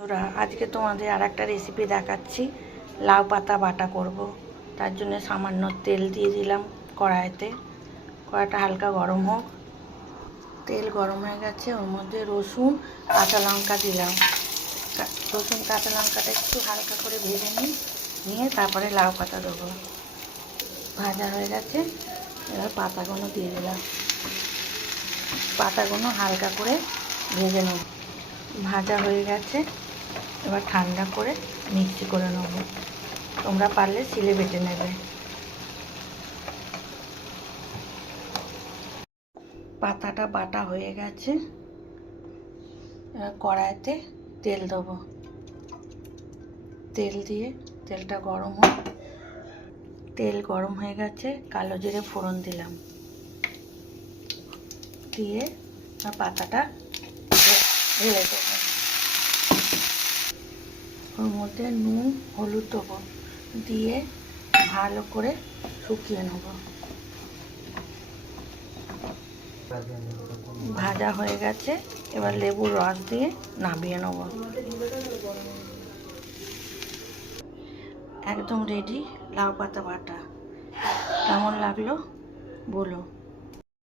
ওরা আজকে তোমাদের আর একটা রেসিপি দেখাচ্ছি। লাউ পাতা বাটা করব। তার জন্য সামান্য তেল দিয়ে দিলাম কড়াইতে। কড়াইটা হালকা গরম হোক। তেল গরম হয়ে গেছে, ওর মধ্যে রসুন কাঁচা লঙ্কা দিলাম। রসুন কাঁচা লঙ্কাটা একটু হালকা করে ভেজে নিয়ে তারপরে লাউ পাতা দেবো। ভাজা হয়ে গেছে, এবার পাতাগুলো দিয়ে দিলাম। পাতাগুলো হালকা করে ভেজে নেব। ভাজা হয়ে গেছে, এবার ঠান্ডা করে মিক্সি করে নেব। তোমরা পারলে শিলে বেটে নেবে। পাতাটা বাটা হয়ে গেছে, এবার কড়াইতে তেল দেবো। তেল দিয়ে তেলটা গরম হোক। তেল গরম হয়ে গেছে, কালো জিরে ফোড়ন দিলাম। দিয়ে পাতাটা ঢেলে দেবো। ওর মধ্যে নুন হলুদ দেবো, দিয়ে ভালো করে শুকিয়ে নেব। ভাজা হয়ে গেছে, এবার লেবুর রস দিয়ে নামিয়ে নেব। একদম রেডি লাউ পাতা বাটা। কেমন লাগলো বলো।